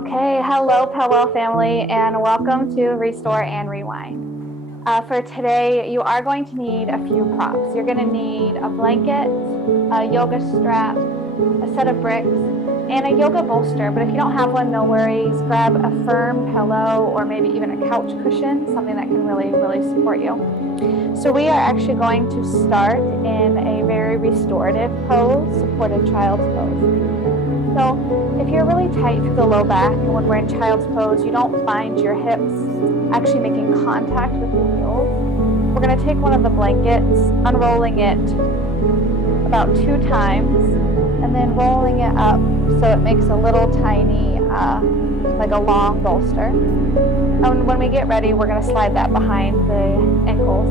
Okay, hello PEWELL family, and welcome to Restore and Rewind. For today, you are going to need a few props. You're going to need a blanket, a yoga strap, a set of bricks, and a yoga bolster. But if you don't have one, no worries. Grab a firm pillow or maybe even a couch cushion, something that can really support you. So we are actually going to start in a very restorative pose, supported child's pose. So if you're really tight through the low back and when we're in child's pose, you don't find your hips actually making contact with the heels, we're going to take one of the blankets, unrolling it about 2 times, and then rolling it up so it makes a little tiny, like a long bolster. And when we get ready, we're going to slide that behind the ankles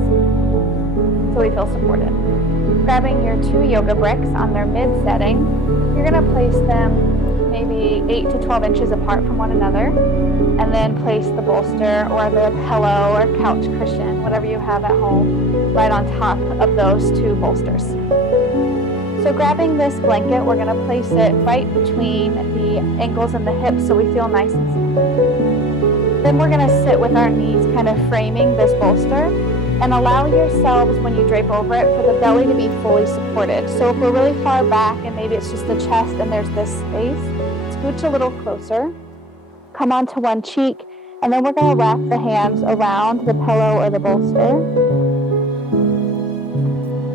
so we feel supported. Grabbing your 2 yoga bricks on their mid setting, you're going to place them maybe 8 to 12 inches apart from one another, and then place the bolster or the pillow or couch cushion, whatever you have at home, right on top of those 2 bolsters. So grabbing this blanket, we're going to place it right between the ankles and the hips so we feel nice and safe. Then we're going to sit with our knees kind of framing this bolster, and allow yourselves, when you drape over it, for the belly to be fully supported. So if we're really far back and maybe it's just the chest and there's this space, scooch a little closer, come onto one cheek, and then we're going to wrap the hands around the pillow or the bolster.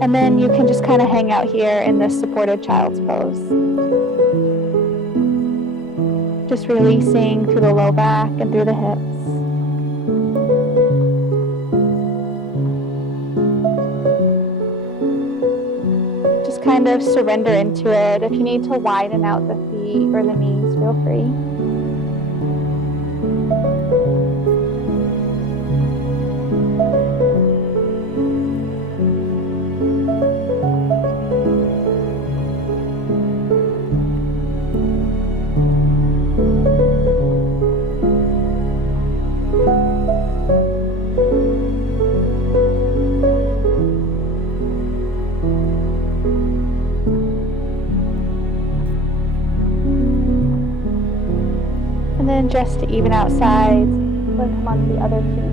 And then you can just kind of hang out here in this supported child's pose. Just releasing through the low back and through the hips. Kind of surrender into it. If you need to widen out the feet or the knees, feel free. And then just to even out sides, we'll come onto the other cheek.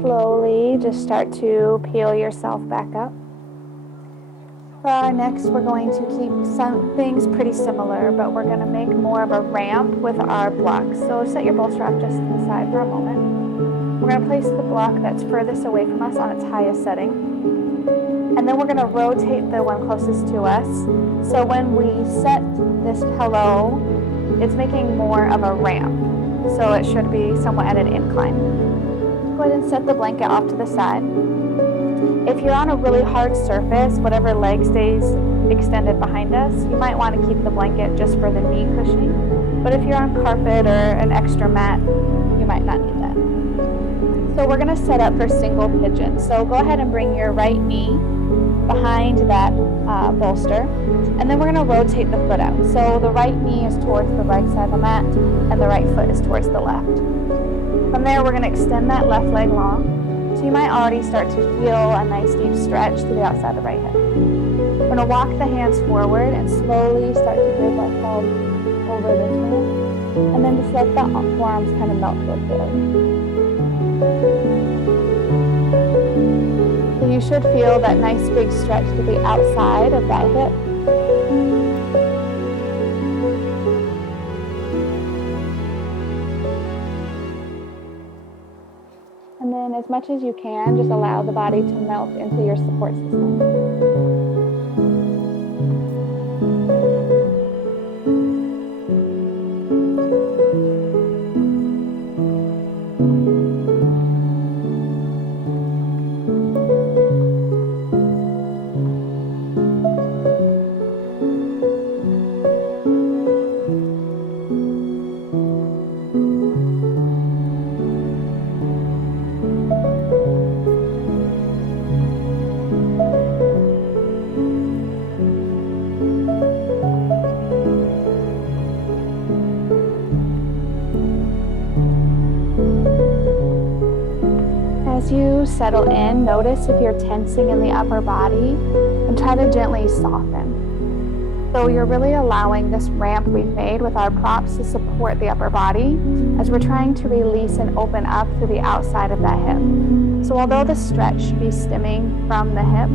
Slowly just start to peel yourself back up. For our next, we're going to keep some things pretty similar, but we're going to make more of a ramp with our blocks. So set your bolster up just to the side for a moment. We're going to place the block that's furthest away from us on its highest setting. And then we're going to rotate the one closest to us. So when we set this pillow, it's making more of a ramp. So it should be somewhat at an incline. Go ahead and set the blanket off to the side. If you're on a really hard surface, whatever leg stays extended behind us, you might want to keep the blanket just for the knee cushioning. But if you're on carpet or an extra mat, you might not need that. So we're going to set up for single pigeon. So go ahead and bring your right knee behind that bolster, and then we're going to rotate the foot out. So the right knee is towards the right side of the mat, and the right foot is towards the left. From there, we're going to extend that left leg long. So you might already start to feel a nice deep stretch to the outside of the right hip. We're going to walk the hands forward and slowly start to drape ourselves over this way. And then just let the forearms kind of melt towards the earth. So you should feel that nice big stretch to the outside of that hip. then as much as you can, just allow the body to melt into your support system. As you settle in, notice if you're tensing in the upper body and try to gently soften. So you're really allowing this ramp we've made with our props to support the upper body as we're trying to release and open up through the outside of that hip. So although the stretch should be stemming from the hip,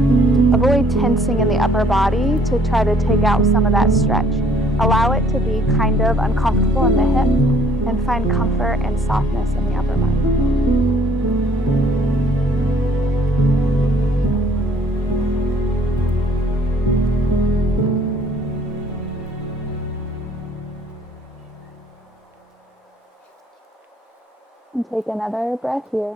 avoid tensing in the upper body to try to take out some of that stretch. Allow it to be kind of uncomfortable in the hip and find comfort and softness in the upper body. And take another breath here.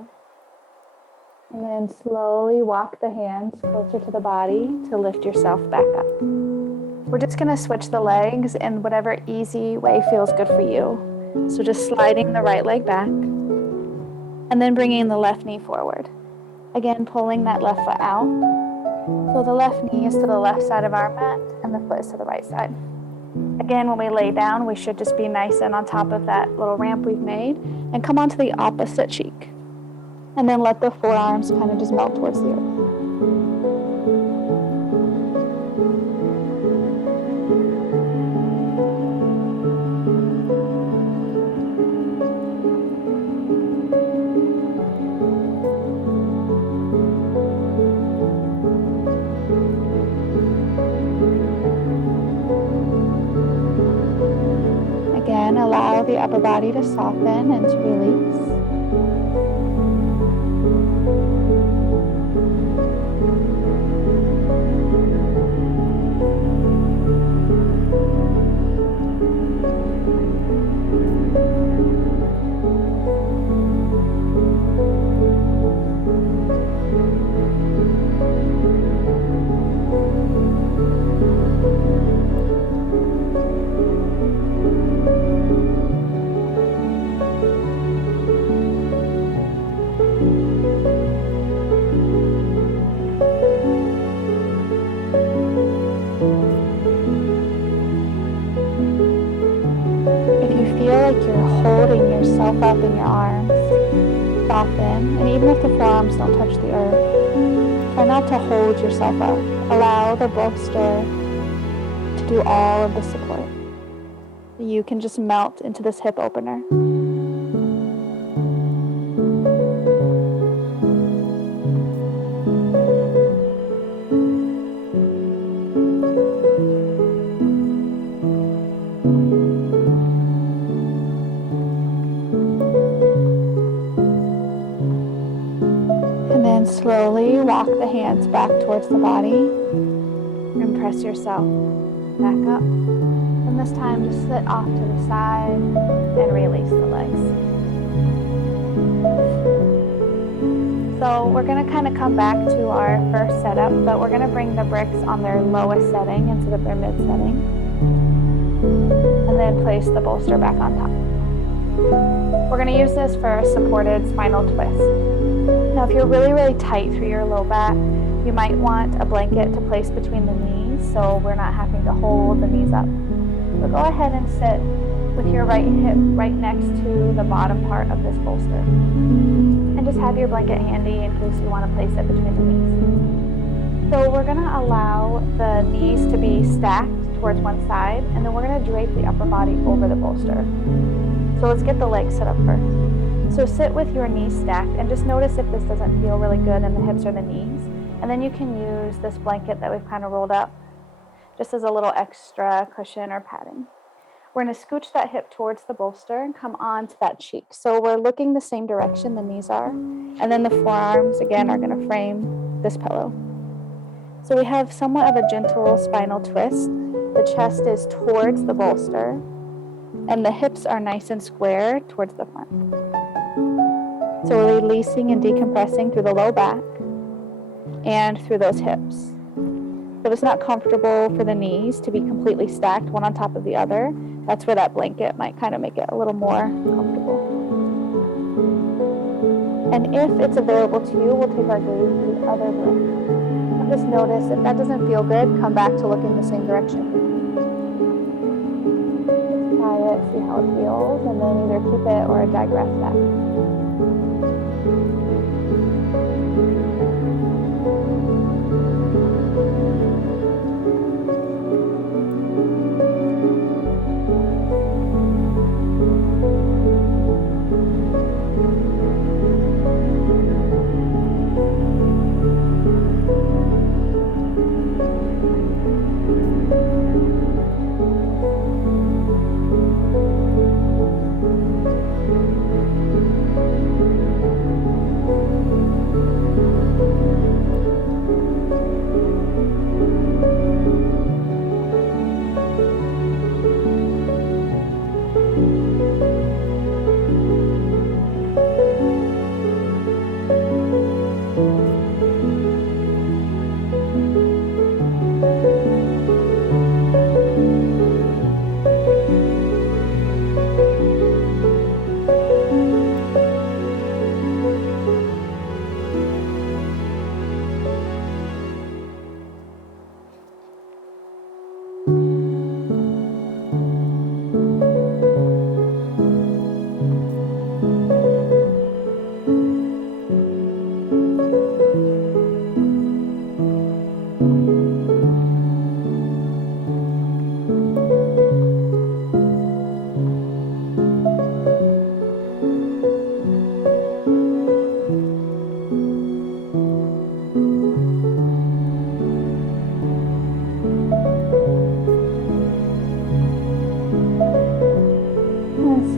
And then slowly walk the hands closer to the body to lift yourself back up. We're just going to switch the legs in whatever easy way feels good for you. So just sliding the right leg back and then bringing the left knee forward. Again, pulling that left foot out. So the left knee is to the left side of our mat and the foot is to the right side. Again, when we lay down, we should just be nice and on top of that little ramp we've made and come onto the opposite cheek. And then let the forearms kind of just melt towards the earth. Again, allow the upper body to soften and to release. Holding yourself up in your arms, soften, and even if the forearms don't touch the earth, try not to hold yourself up. Allow the bolster to do all of the support. You can just melt into this hip opener. Slowly walk the hands back towards the body and press yourself back up. And this time just sit off to the side and release the legs. So we're going to kind of come back to our first setup, but we're going to bring the bricks on their lowest setting instead of their mid setting. And then place the bolster back on top. We're going to use this for a supported spinal twist. Now, if you're really, really tight through your low back, you might want a blanket to place between the knees so we're not having to hold the knees up. So go ahead and sit with your right hip right next to the bottom part of this bolster. And just have your blanket handy in case you want to place it between the knees. So we're going to allow the knees to be stacked towards one side, and then we're going to drape the upper body over the bolster. So let's get the legs set up first. So sit with your knees stacked and just notice if this doesn't feel really good in the hips or the knees. And then you can use this blanket that we've kind of rolled up just as a little extra cushion or padding. We're going to scooch that hip towards the bolster and come onto that cheek. So we're looking the same direction the knees are. And then the forearms, again, are going to frame this pillow. So we have somewhat of a gentle spinal twist. The chest is towards the bolster, and the hips are nice and square towards the front. So we're releasing and decompressing through the low back and through those hips. If it's not comfortable for the knees to be completely stacked one on top of the other, that's where that blanket might kind of make it a little more comfortable. And if it's available to you, we'll take our gaze to the other direction. Just notice if that doesn't feel good, come back to look in the same direction. Try it, see how it feels, and then either keep it or digress back.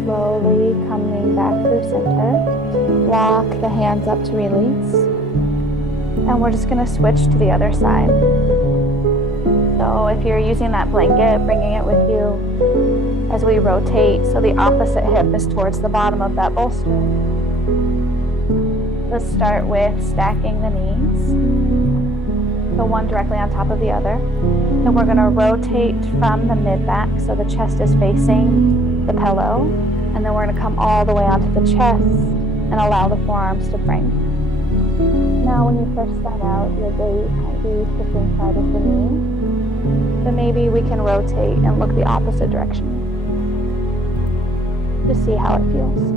Slowly coming back through center, lock the hands up to release, and we're just going to switch to the other side. So if you're using that blanket, bringing it with you as we rotate, so the opposite hip is towards the bottom of that bolster. Let's start with stacking the knees, so one directly on top of the other. Then we're going to rotate from the mid-back, so the chest is facing the pillow, and then we're going to come all the way onto the chest and allow the forearms to frame. Now when you first start out, your gaze might be to the same side as the knee, but maybe we can rotate and look the opposite direction to see how it feels.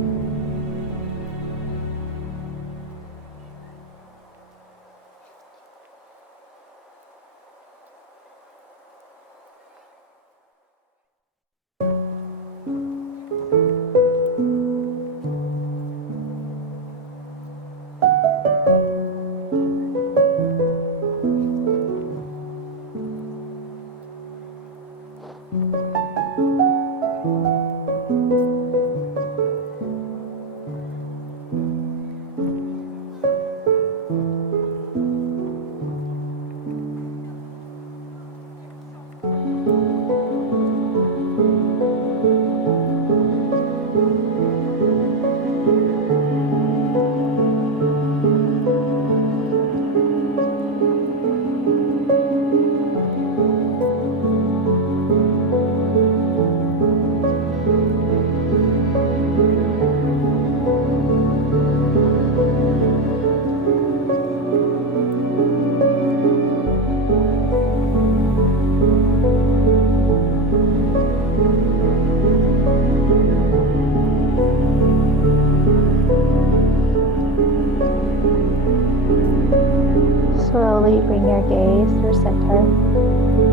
Slowly bring your gaze through center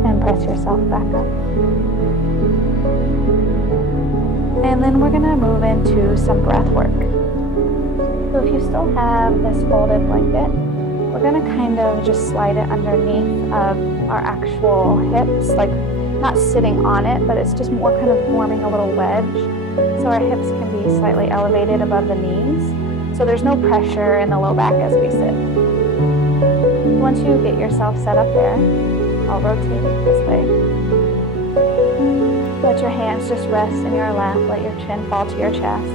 and press yourself back up. And then we're going to move into some breath work. So if you still have this folded blanket, we're going to kind of just slide it underneath of our actual hips, like not sitting on it, but it's just more kind of forming a little wedge. So our hips can be slightly elevated above the knees. So there's no pressure in the low back as we sit. Once you get yourself set up there, I'll rotate this way. Let your hands just rest in your lap. Let your chin fall to your chest.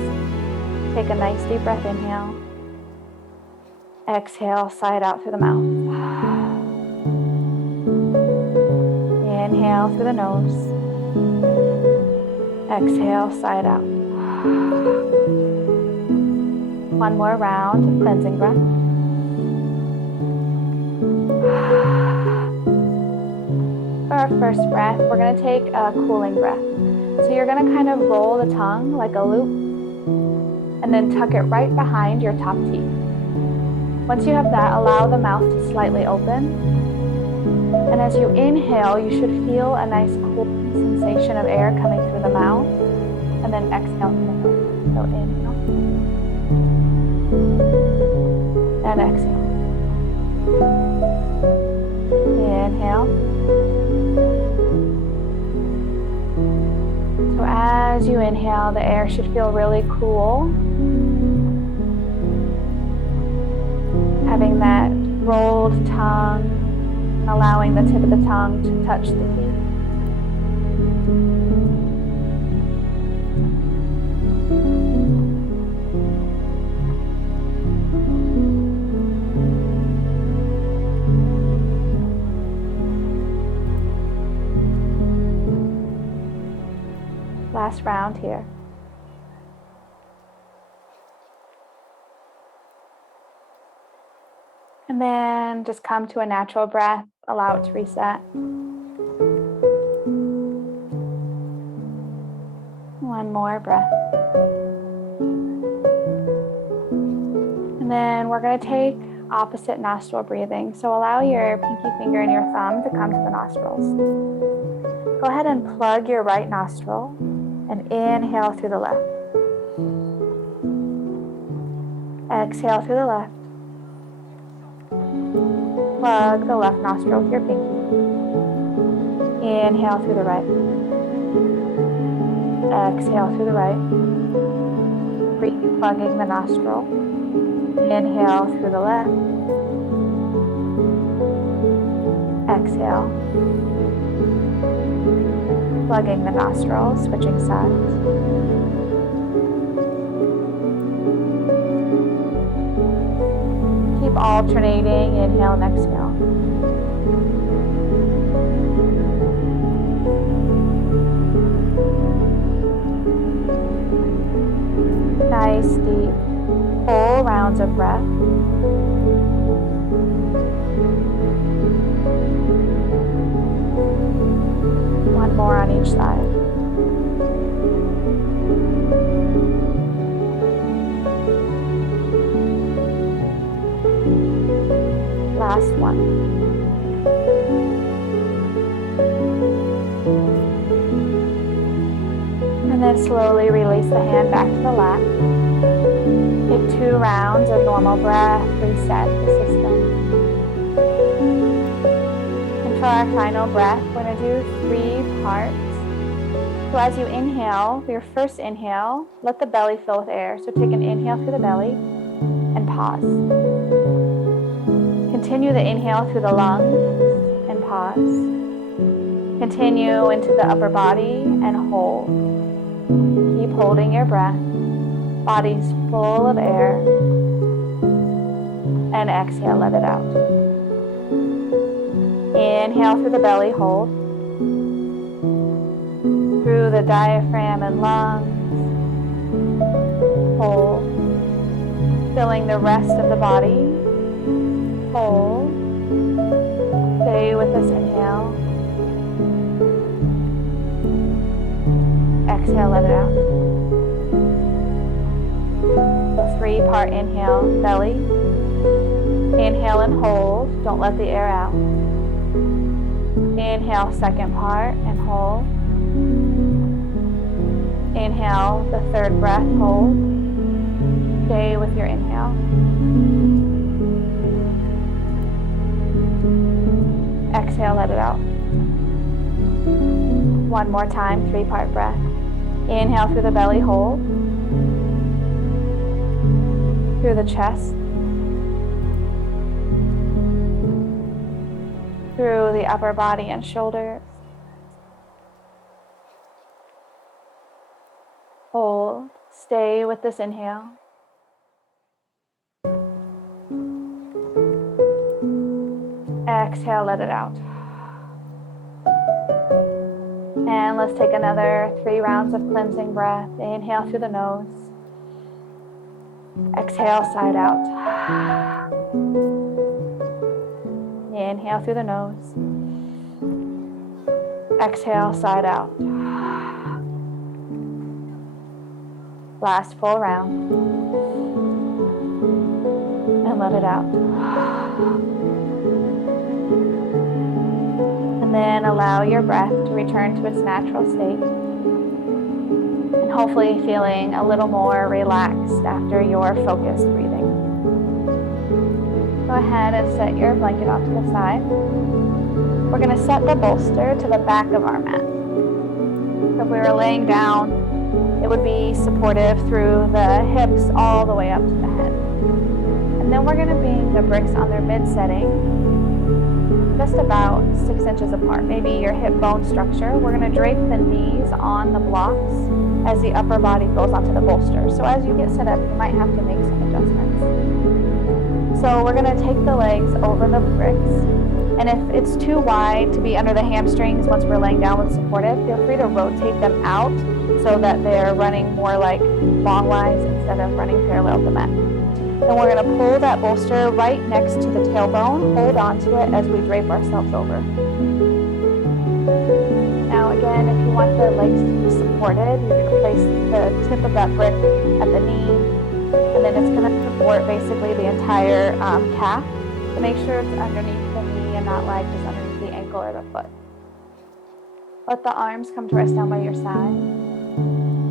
Take a nice deep breath, inhale. Exhale, sigh it out through the mouth. Inhale through the nose. Exhale, sigh it out. One more round of cleansing breath. For our first breath, we're going to take a cooling breath. So you're going to kind of roll the tongue like a loop and then tuck it right behind your top teeth. Once you have that, allow the mouth to slightly open. And as you inhale, you should feel a nice cool sensation of air coming through the mouth. And then exhale through the nose. So inhale. And exhale. Inhale. So as you inhale, the air should feel really cool. Having that rolled tongue, allowing the tip of the tongue to touch the teeth. Last round here. And then just come to a natural breath, allow it to reset. One more breath. And then we're going to take opposite nostril breathing. So allow your pinky finger and your thumb to come to the nostrils. Go ahead and plug your right nostril and inhale through the left. Exhale through the left. Plug the left nostril with your pinky. Inhale through the right. Exhale through the right. Re-plugging the nostril. Inhale through the left. Exhale. Plugging the nostril, switching sides. Keep alternating, inhale and exhale. Nice, deep, full rounds of breath. One more on each side. Last one. And then slowly release the hand back to the lap. Take 2 rounds of normal breath, reset the system. And for our final breath, we're going to do 3 parts. So as you inhale, for your first inhale, let the belly fill with air. So take an inhale through the belly and pause. Continue the inhale through the lungs and pause. Continue into the upper body and hold. Keep holding your breath. Body's full of air. And exhale, let it out. Inhale through the belly, hold. Through the diaphragm and lungs. Hold. Filling the rest of the body. Hold. Stay with this inhale. Exhale, let it out. So 3-part inhale, belly. Inhale and hold. Don't let the air out. Inhale, second part and hold. Inhale, the third breath, hold. Stay with your inhale. Exhale, let it out. One more time, 3-part breath. Inhale through the belly, hold. Through the chest. Through the upper body and shoulders. Hold. Stay with this inhale. Exhale, let it out. And let's take another 3 rounds of cleansing breath. Inhale through the nose. Exhale, side out. Inhale through the nose. Exhale, side out. Last full round. And let it out. And then allow your breath to return to its natural state. And hopefully feeling a little more relaxed after your focused breathing. Go ahead and set your blanket off to the side. We're going to set the bolster to the back of our mat. So if we were laying down, it would be supportive through the hips all the way up to the head. And then we're going to bring the bricks on their mid-setting, just about 6 inches apart, maybe your hip bone structure. We're going to drape the knees on the blocks as the upper body goes onto the bolster. So as you get set up, you might have to make some adjustments. So we're going to take the legs over the bricks. And if it's too wide to be under the hamstrings once we're laying down with supportive, feel free to rotate them out so that they're running more like longwise instead of running parallel to the mat. Then we're going to pull that bolster right next to the tailbone, hold on to it as we drape ourselves over. Now again, if you want the legs to be supported, you're going to place the tip of that brick at the knee, and then it's going to support basically the entire calf. So make sure it's underneath the knee and not like just underneath the ankle or the foot. Let the arms come to rest down by your side.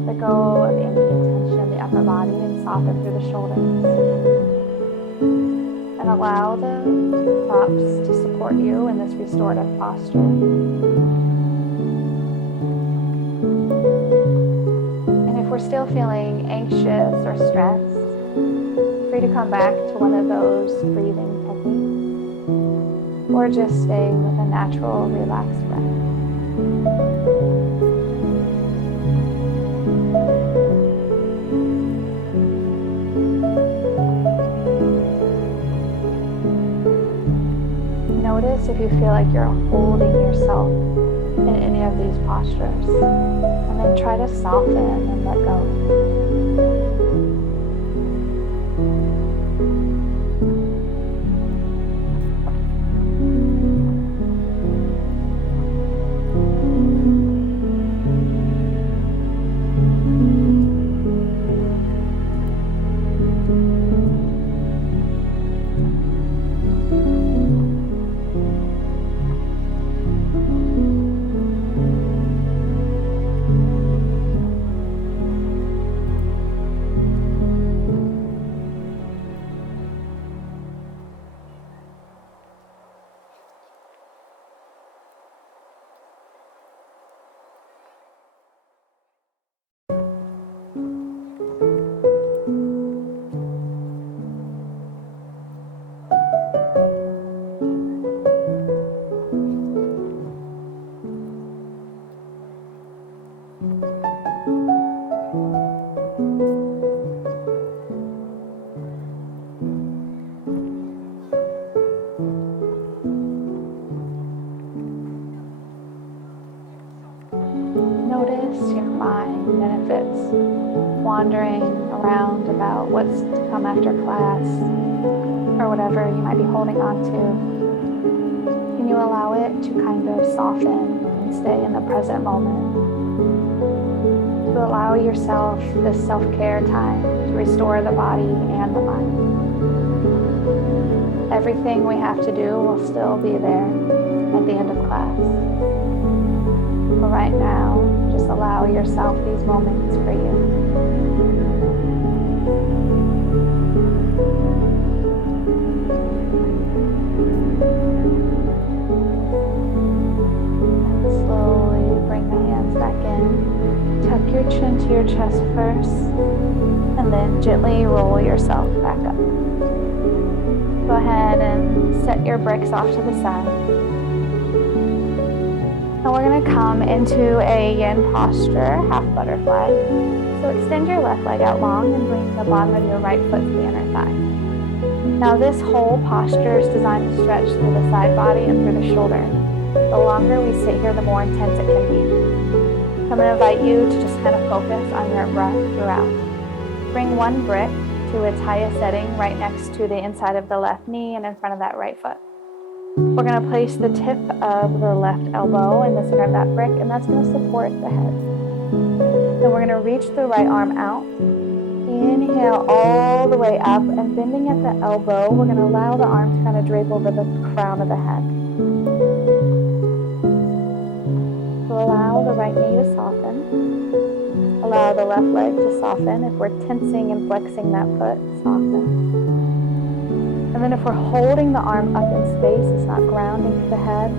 Let go of any tension in the upper body and soften through the shoulders. And allow the props to support you in this restorative posture. And if we're still feeling anxious or stressed, feel free to come back to one of those breathing techniques, or just stay with a natural, relaxed breath. Notice if you feel like you're holding yourself in any of these postures, and then try to soften and let go. Notice your mind and if it's wandering around about what's to come after class or whatever you might be holding on to. Can you allow it to kind of soften and stay in the present moment? To allow yourself this self-care time to restore the body and the mind. Everything we have to do will still be there at the end of class. But right now, just allow yourself these moments for you. And slowly bring the hands first, and then gently roll yourself back up. Go ahead and set your bricks off to the side. And we're going to come into a yin posture, half butterfly. So extend your left leg out long and bring the bottom of your right foot to the inner thigh. Now this whole posture is designed to stretch through the side body and through the shoulder. The longer we sit here, the more intense it can be. I'm going to invite you to just kind of focus on your breath throughout. Bring one brick to its highest setting right next to the inside of the left knee and in front of that right foot. We're going to place the tip of the left elbow in the center of that brick, and that's going to support the head. Then we're going to reach the right arm out. Inhale all the way up, and bending at the elbow, we're going to allow the arm to kind of drape over the crown of the head. So allow the right knee to soften. Allow the left leg to soften. If we're tensing and flexing that foot, soften. And then if we're holding the arm up in space, it's not grounding to the head,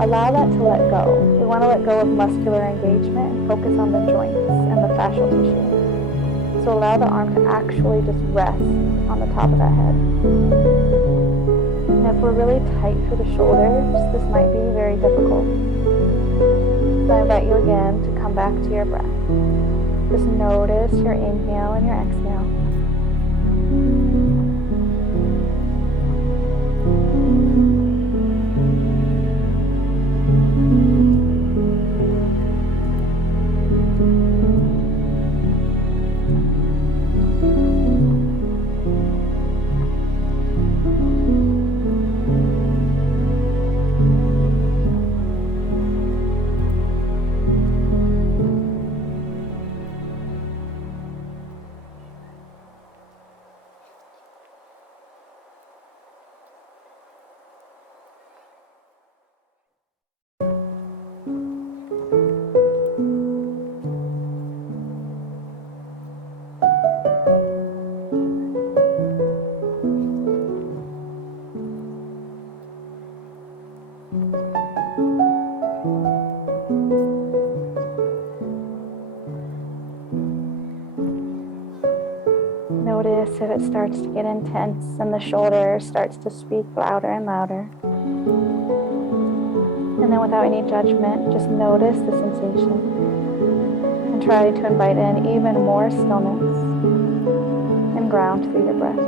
allow that to let go. We want to let go of muscular engagement and focus on the joints and the fascial tissue. So allow the arm to actually just rest on the top of that head. And if we're really tight through the shoulders, this might be very difficult. So I invite you again to come back to your breath. Just notice your inhale and your exhale. Notice if it starts to get intense and the shoulder starts to speak louder and louder. And then without any judgment, just notice the sensation and try to invite in even more stillness and ground through your breath.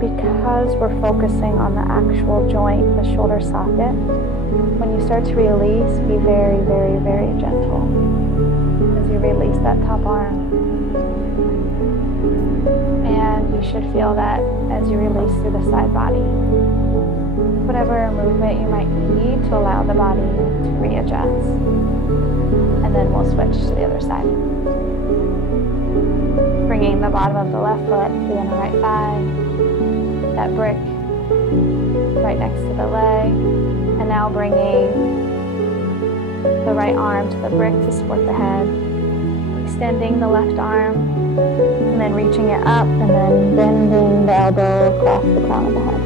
Because we're focusing on the actual joint, the shoulder socket, when you start to release, be very, very, very gentle as you release that top arm. And you should feel that as you release through the side body. Whatever movement you might need to allow the body to readjust. And then we'll switch to the other side. Bringing the bottom of the left foot to the inner right thigh. That brick right next to the leg, and now bringing the right arm to the brick to support the head, extending the left arm, and then reaching it up, and then bending the elbow across the crown of the head.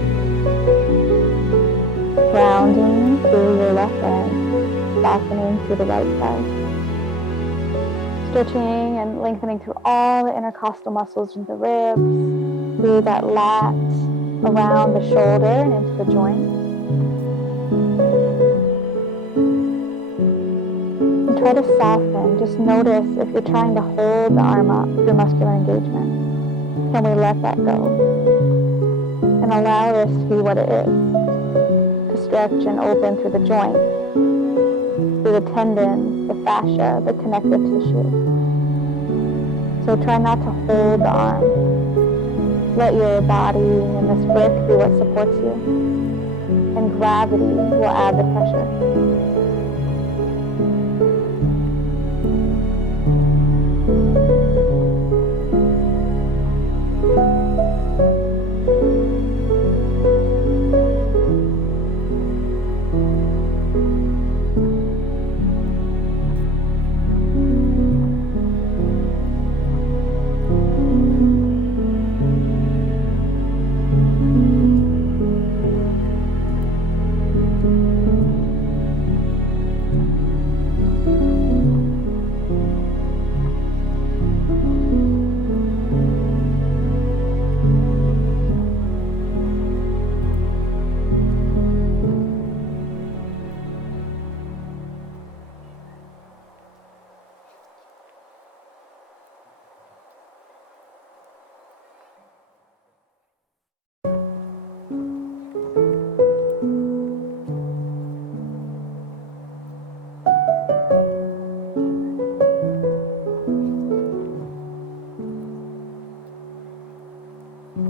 Grounding through your left leg, softening through the right side. Stretching and lengthening through all the intercostal muscles in the ribs, through that lat, around the shoulder and into the joint. And try to soften. Just notice if you're trying to hold the arm up through muscular engagement. Can we let that go? And allow this to be what it is. To stretch and open through the joint, through the tendons, the fascia, the connective tissue. So try not to hold the arm. Let your body and this brick be what supports you. And gravity will add the pressure. And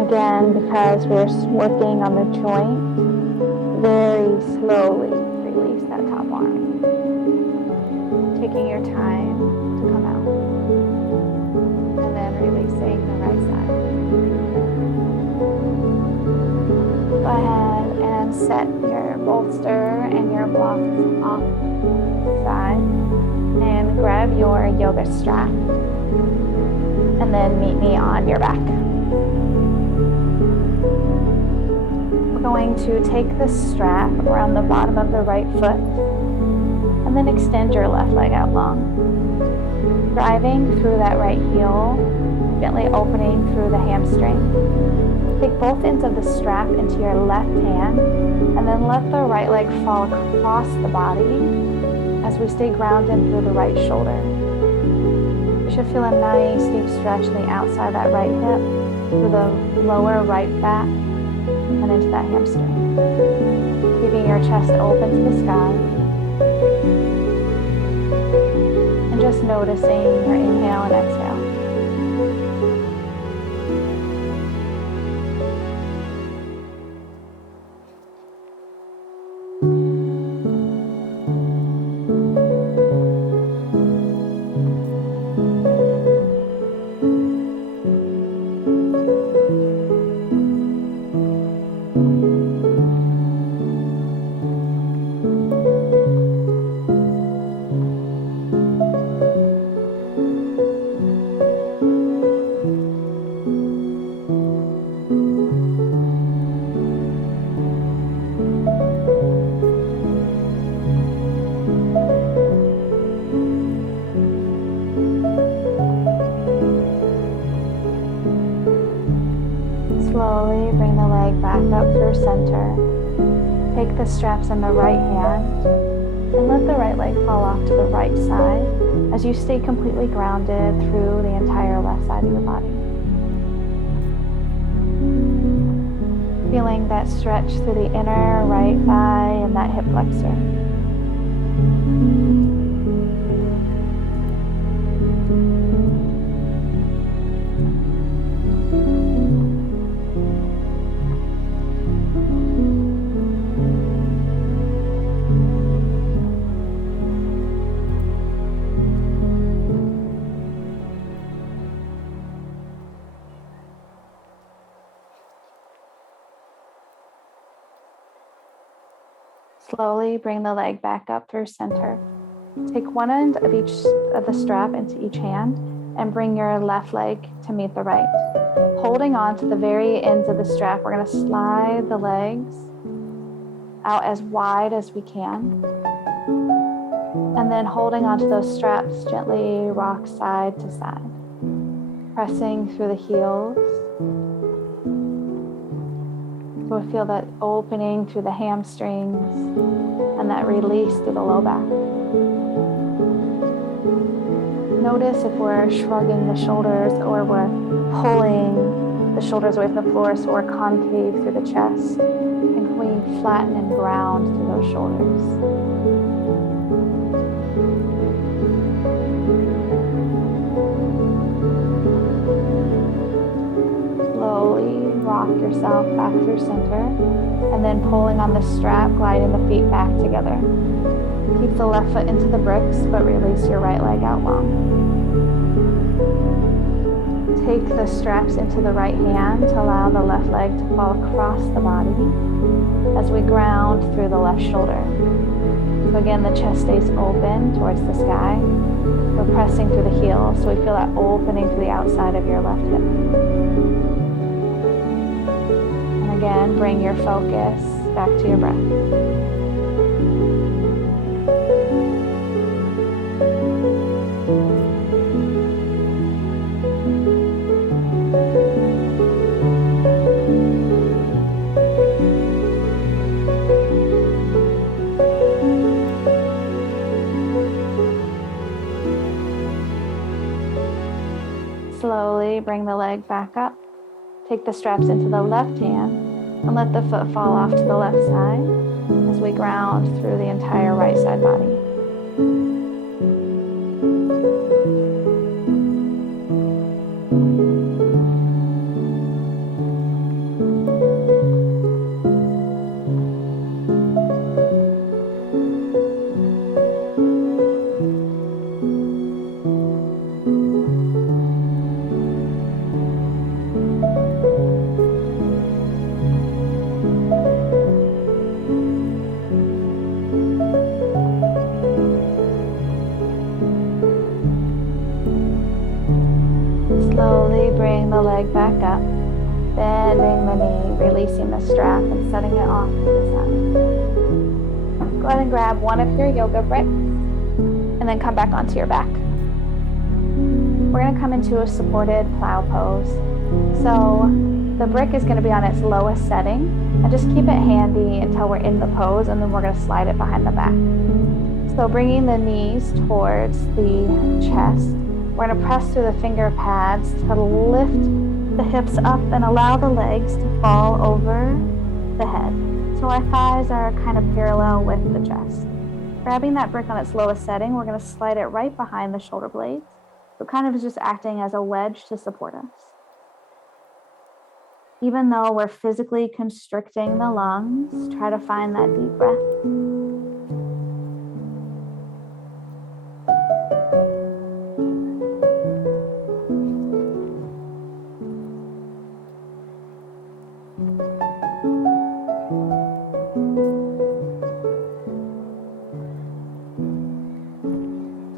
again, because we're working on the joint, very slowly release that top arm, taking your time to come out, and then releasing the right side. Go ahead and set your bolster and your blocks off the side, and grab your yoga strap, and then meet me on your back. Going to take the strap around the bottom of the right foot and then extend your left leg out long, driving through that right heel, gently opening through the hamstring. Take both ends of the strap into your left hand and then let the right leg fall across the body as we stay grounded through the right shoulder. You should feel a nice deep stretch in the outside of that right hip, through the lower right back, and into that hamstring. Keeping your chest open to the sky. And just noticing your inhale and exhale. Slowly bring the leg back up through center. Take the straps in the right hand and let the right leg fall off to the right side as you stay completely grounded through the entire left side of your body. Feeling that stretch through the inner right thigh and that hip flexor. Slowly bring the leg back up through center. Take one end of each of the strap into each hand and bring your left leg to meet the right. Holding on to the very ends of the strap, we're going to slide the legs out as wide as we can. And then holding onto those straps, gently rock side to side. Pressing through the heels. So we feel that opening through the hamstrings and that release through the low back. Notice if we're shrugging the shoulders or we're pulling the shoulders away from the floor, so we're concave through the chest. And can we flatten and ground through those shoulders? Slowly rock yourself back through center, and then pulling on the strap, gliding the feet back together. Keep the left foot into the bricks, but release your right leg out long. Take the straps into the right hand to allow the left leg to fall across the body as we ground through the left shoulder. So again, the chest stays open towards the sky. We're pressing through the heel, so we feel that opening to the outside of your left hip. Again, bring your focus back to your breath. Slowly bring the leg back up. Take the straps into the left hand and let the foot fall off to the left side as we ground through the entire right side body. Slowly bring the leg back up, bending the knee, releasing the strap and setting it off to the side. Go ahead and grab one of your yoga bricks and then come back onto your back. We're going to come into a supported plow pose. So the brick is going to be on its lowest setting, and just keep it handy until we're in the pose, and then we're going to slide it behind the back. So bringing the knees towards the chest, we're going to press through the finger pads to lift the hips up and allow the legs to fall over the head. So our thighs are kind of parallel with the chest. Grabbing that brick on its lowest setting, we're going to slide it right behind the shoulder blades. So kind of is just acting as a wedge to support us. Even though we're physically constricting the lungs, try to find that deep breath.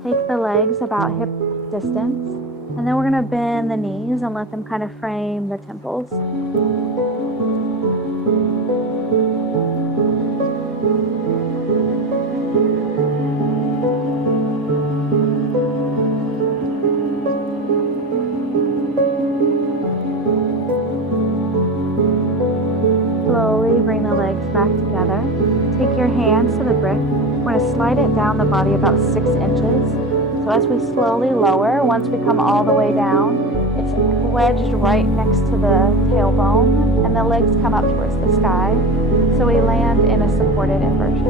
Take the legs about hip distance, and then we're going to bend the knees and let them kind of frame the temples. Slowly bring the legs back together. Take your hands to the brick. We're going to slide it down the body about 6 inches. So as we slowly lower, once we come all the way down, it's wedged right next to the tailbone, and the legs come up towards the sky. So we land in a supported inversion.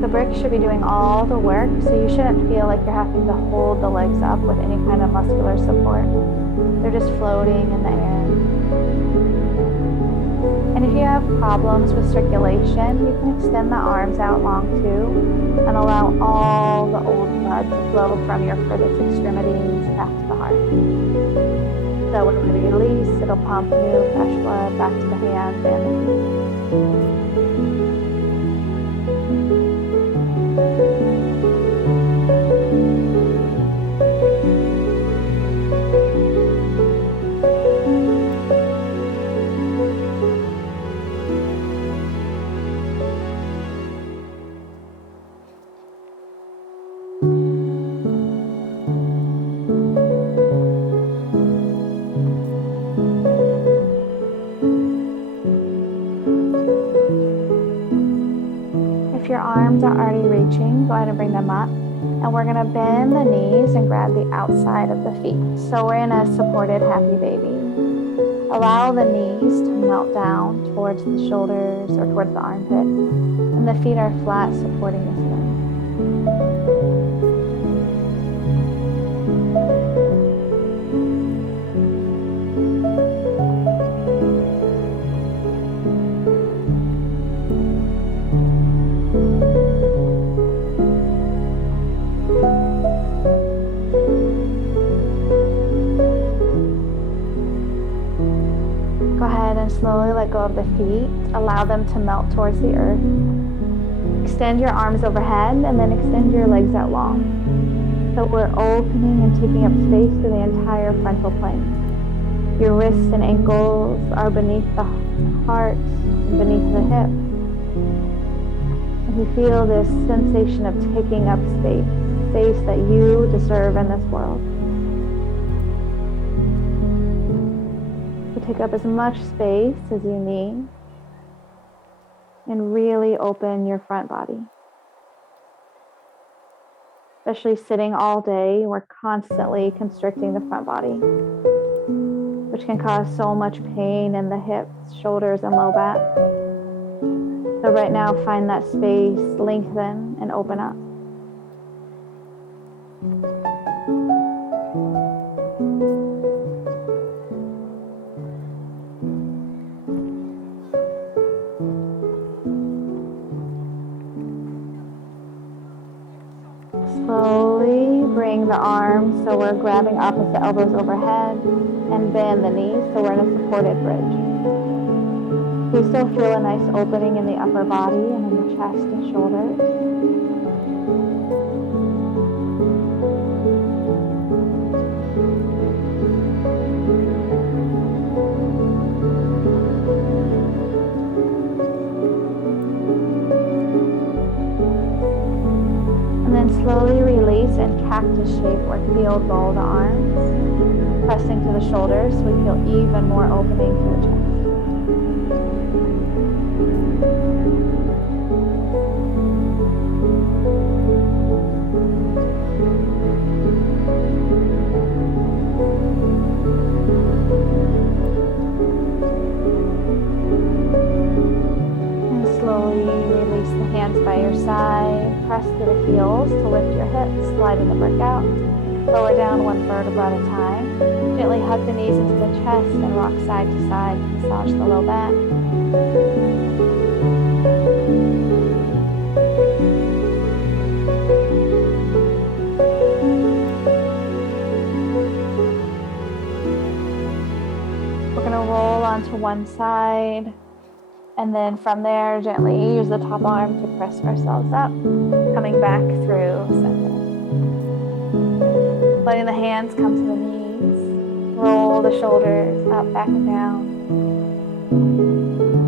The brick should be doing all the work, so you shouldn't feel like you're having to hold the legs up with any kind of muscular support. They're just floating in the air. And if you have problems with circulation, you can extend the arms out long too and allow all the old blood to flow from your furthest extremities back to the heart. So when we release, it'll pump new fresh blood back to the hands and the feet. If your arms are already reaching, go ahead and bring them up. And we're going to bend the knees and grab the outside of the feet. So we're in a supported happy baby. Allow the knees to melt down towards the shoulders or towards the armpits. And the feet are flat, supporting the ceiling. Slowly let go of the feet. Allow them to melt towards the earth. Extend your arms overhead and then extend your legs out long. So we're opening and taking up space through the entire frontal plane. Your wrists and ankles are beneath the heart and beneath the hips. And you feel this sensation of taking up space that you deserve in this world. Take up as much space as you need and really open your front body. Especially sitting all day, we're constantly constricting the front body, which can cause so much pain in the hips, shoulders, and low back. So right now, find that space, lengthen, and open up. Slowly bring the arms so we're grabbing opposite elbows overhead, and bend the knees so we're in a supported bridge. We still feel a nice opening in the upper body and in the chest and shoulders. And then slowly release and cactus shape or field roll the arms, pressing to the shoulders so we feel even more opening to the chest. By your side, press to the heels to lift your hips, sliding the brick out. Lower down one vertebra at a time. Gently hug the knees into the chest and rock side to side to massage the low back. We're going to roll onto one side. And then from there, gently use the top arm to press ourselves up, coming back through center. Letting the hands come to the knees. Roll the shoulders up, back, and down.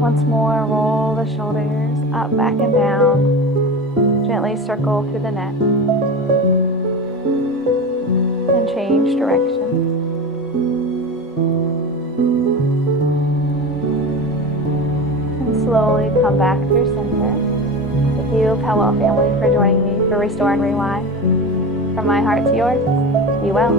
Once more, roll the shoulders up, back, and down. Gently circle through the neck. And change direction. Slowly come back through center. Thank you, PEWELL family, for joining me for Restore and Rewind. From my heart to yours, be well.